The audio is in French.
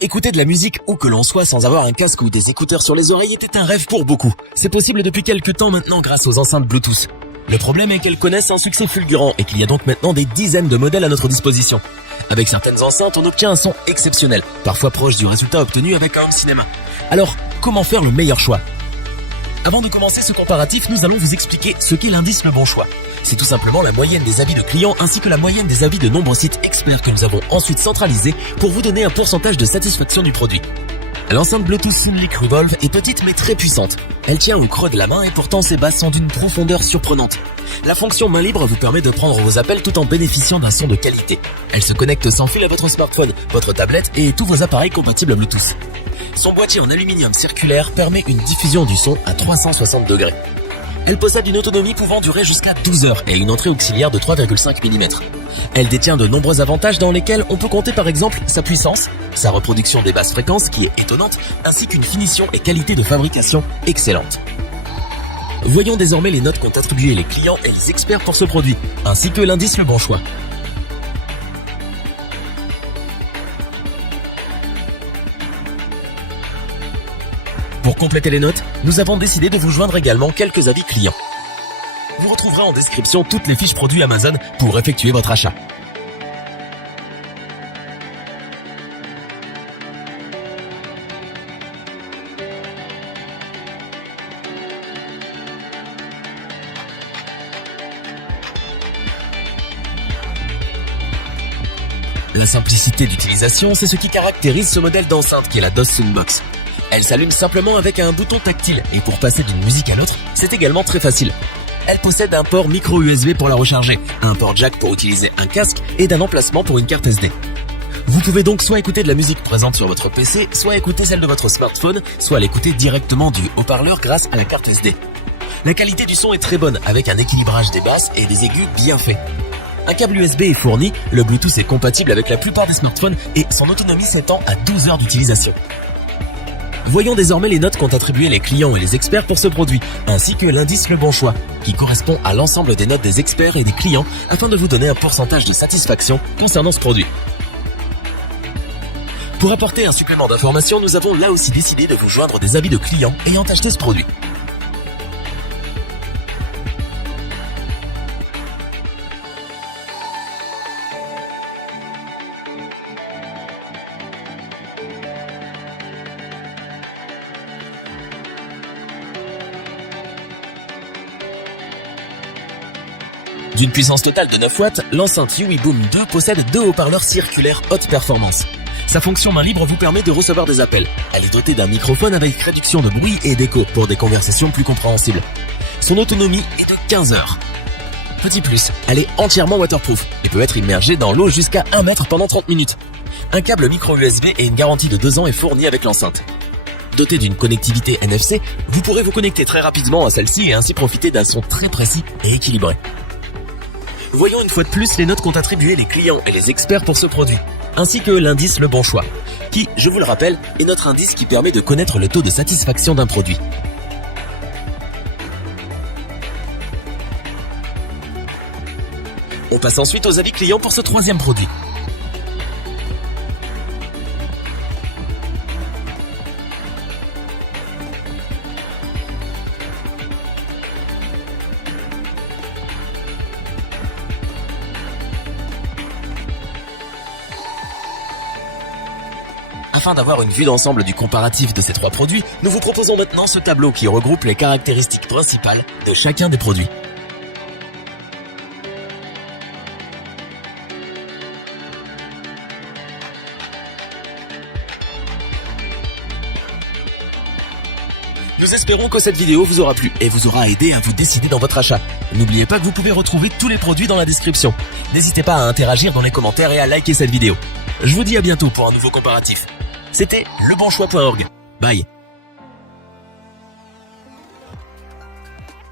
Écouter de la musique où que l'on soit sans avoir un casque ou des écouteurs sur les oreilles était un rêve pour beaucoup. C'est possible depuis quelques temps maintenant grâce aux enceintes Bluetooth. Le problème est qu'elles connaissent un succès fulgurant et qu'il y a donc maintenant des dizaines de modèles à notre disposition. Avec certaines enceintes, on obtient un son exceptionnel, parfois proche du résultat obtenu avec un home cinéma. Alors, comment faire le meilleur choix ? Avant de commencer ce comparatif, nous allons vous expliquer ce qu'est l'indice Le Bon Choix. C'est tout simplement la moyenne des avis de clients ainsi que la moyenne des avis de nombreux sites experts que nous avons ensuite centralisés pour vous donner un pourcentage de satisfaction du produit. L'enceinte Bluetooth Sunlink Revolve est petite mais très puissante. Elle tient au creux de la main et pourtant ses basses sont d'une profondeur surprenante. La fonction main libre vous permet de prendre vos appels tout en bénéficiant d'un son de qualité. Elle se connecte sans fil à votre smartphone, votre tablette et tous vos appareils compatibles Bluetooth. Son boîtier en aluminium circulaire permet une diffusion du son à 360 degrés. Elle possède une autonomie pouvant durer jusqu'à 12 heures et une entrée auxiliaire de 3,5 mm. Elle détient de nombreux avantages dans lesquels on peut compter par exemple sa puissance, sa reproduction des basses fréquences qui est étonnante, ainsi qu'une finition et qualité de fabrication excellente. Voyons désormais les notes qu'ont attribuées les clients et les experts pour ce produit, ainsi que l'indice Le Bon Choix. Pour compléter les notes, nous avons décidé de vous joindre également quelques avis clients. Vous retrouverez en description toutes les fiches produits Amazon pour effectuer votre achat. La simplicité d'utilisation, c'est ce qui caractérise ce modèle d'enceinte qui est la DOS Soundbox. Elle s'allume simplement avec un bouton tactile et pour passer d'une musique à l'autre, c'est également très facile. Elle possède un port micro USB pour la recharger, un port jack pour utiliser un casque et d'un emplacement pour une carte SD. Vous pouvez donc soit écouter de la musique présente sur votre PC, soit écouter celle de votre smartphone, soit l'écouter directement du haut-parleur grâce à la carte SD. La qualité du son est très bonne avec un équilibrage des basses et des aigus bien fait. Un câble USB est fourni, le Bluetooth est compatible avec la plupart des smartphones et son autonomie s'étend à 12 heures d'utilisation. Voyons désormais les notes qu'ont attribuées les clients et les experts pour ce produit, ainsi que l'indice Le Bon Choix, qui correspond à l'ensemble des notes des experts et des clients afin de vous donner un pourcentage de satisfaction concernant ce produit. Pour apporter un supplément d'information, nous avons là aussi décidé de vous joindre des avis de clients ayant acheté ce produit. D'une puissance totale de 9 watts, l'enceinte UI Boom 2 possède deux haut-parleurs circulaires haute performance. Sa fonction main libre vous permet de recevoir des appels. Elle est dotée d'un microphone avec réduction de bruit et d'écho pour des conversations plus compréhensibles. Son autonomie est de 15 heures. Petit plus, elle est entièrement waterproof et peut être immergée dans l'eau jusqu'à 1 mètre pendant 30 minutes. Un câble micro USB et une garantie de 2 ans est fourni avec l'enceinte. Doté d'une connectivité NFC, vous pourrez vous connecter très rapidement à celle-ci et ainsi profiter d'un son très précis et équilibré. Voyons une fois de plus les notes qu'ont attribuées les clients et les experts pour ce produit, ainsi que l'indice Le Bon Choix, qui, je vous le rappelle, est notre indice qui permet de connaître le taux de satisfaction d'un produit. On passe ensuite aux avis clients pour ce troisième produit. Afin d'avoir une vue d'ensemble du comparatif de ces trois produits, nous vous proposons maintenant ce tableau qui regroupe les caractéristiques principales de chacun des produits. Nous espérons que cette vidéo vous aura plu et vous aura aidé à vous décider dans votre achat. N'oubliez pas que vous pouvez retrouver tous les produits dans la description. N'hésitez pas à interagir dans les commentaires et à liker cette vidéo. Je vous dis à bientôt pour un nouveau comparatif. C'était lebonchoix.org. Bye.